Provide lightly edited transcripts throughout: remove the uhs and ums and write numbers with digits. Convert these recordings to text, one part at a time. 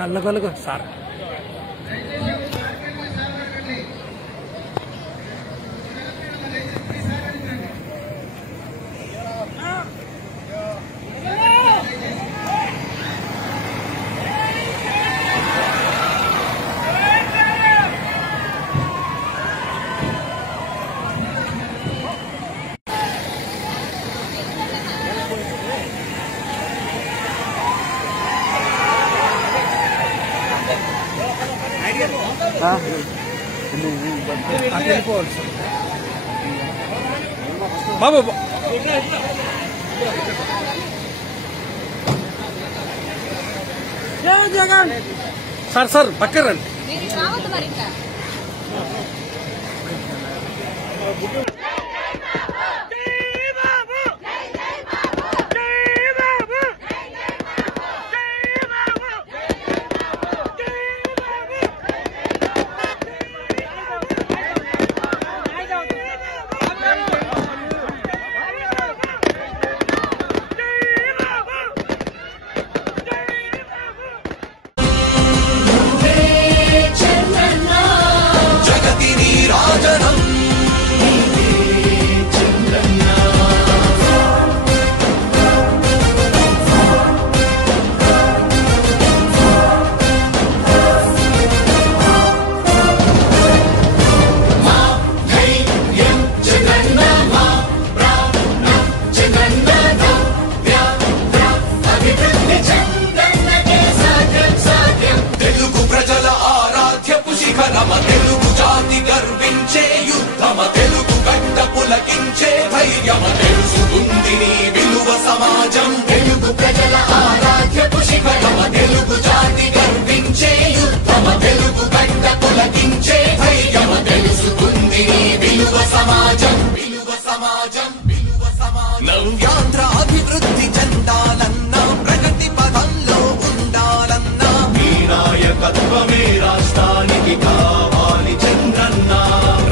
लगो सार बाबू Jagan sir sir Bakkar Samaj Telugu Prajal आराध्य पुशिखरम तेलुगु जाति गर्विंचे युद्धम तेलुगु गड्ड पुलकिंचे धैर्यम तेलुसुकुंदी विलुव समाजम नव्యాంధ్ర అభివృద్ధి చెందాలన్నా ప్రగతి పదంలో ఉండాలన్నా మీ నాయకత్వమే రాష్ట్రానికి కావాలి చంద్రన్న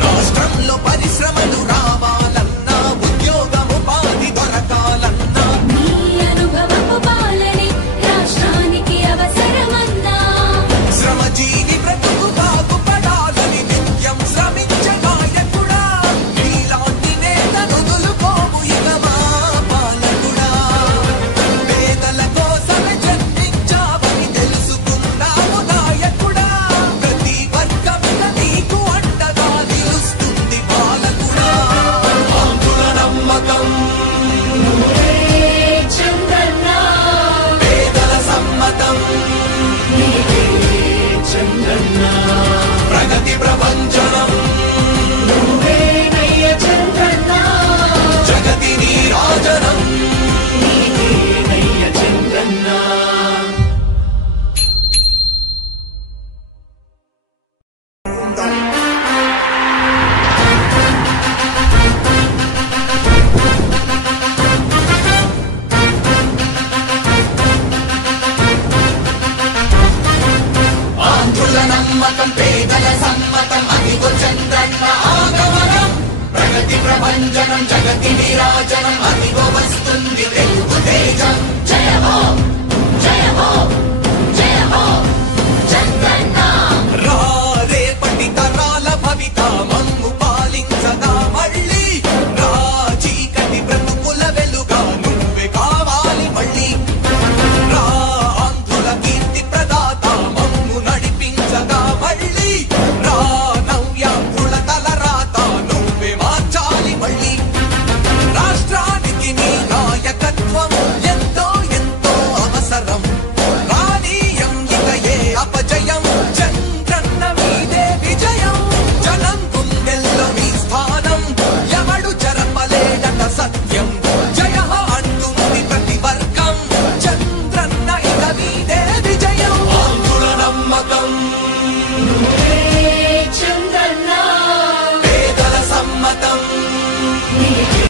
రాష్ట్రంలో పరిశ్రమలు రావాలన్నా ఉద్యోగం ఉపాధి దొరకాలన్నా మీ అనుభవపు పాలనే రాష్ట్రానికి అవసరమన్నా శ్రమజీవి బ్రతుకు బాగుపడాలని నిత్యం శ్రమించే నాయకుడా నీలాంటి నేతను దులుకోము ఇక మా పాలకుడా పేదల కోసమే జన్మించావని తెలుసుకున్నావు నాయకుడా ప్రతి వర్గంలో నీకు అండగా నిలుస్తుంది పాలకుడా ఆంధ్రుల నమ్మకం చంద్రన్న పేదల సమ్మతం నీకే చంద్రన్న ప్రగతి ప్రపంచనం నువ్వేనయ్య చంద్రన్న జగతి నీరాజనం నీకేనయ్య చంద్రన్న ఆంధ్రుల నమ్మకం పేదల సమ్మతం అదిగో చంద్రన్న ఆగమనం ప్రగతి ప్రభంజనం జగతి నీరాజనం అదిగో వస్తుంది తెలుగు తేజం జయ హో జయ హో జయ హో చంద్రన్న రా రేపటి తరాల భవిత మమ్ము పాలించదా మళ్ళీ రా చీకటి బ్రతుకుల వెలుగా నువ్వే కావాలి మళ్ళీ రా ఆంధ్రుల కీర్తి ప్రదాత మమ్ము నడిపించగా మళ్ళీ రా నవ్యాంధ్రుల తలరాత నువ్వే మార్చాలి మళ్ళీ రాష్ట్రానికి నీ నాయకత్వం ఎంతో ఎంతో అవసరం రానీయం ఇక ఏ అపజయం చంద్రన్న మీదే విజయం జనం గుండెల్లో మీ స్థానం ఎవడు జరపలేడట సత్యం జయ హో అంటుంది ప్రతి వర్గం చంద్రన్న ఇక మీదే విజయం ఆంధ్రుల నమ్మకం చంద్రన్న పేదల సమ్మతం నీకే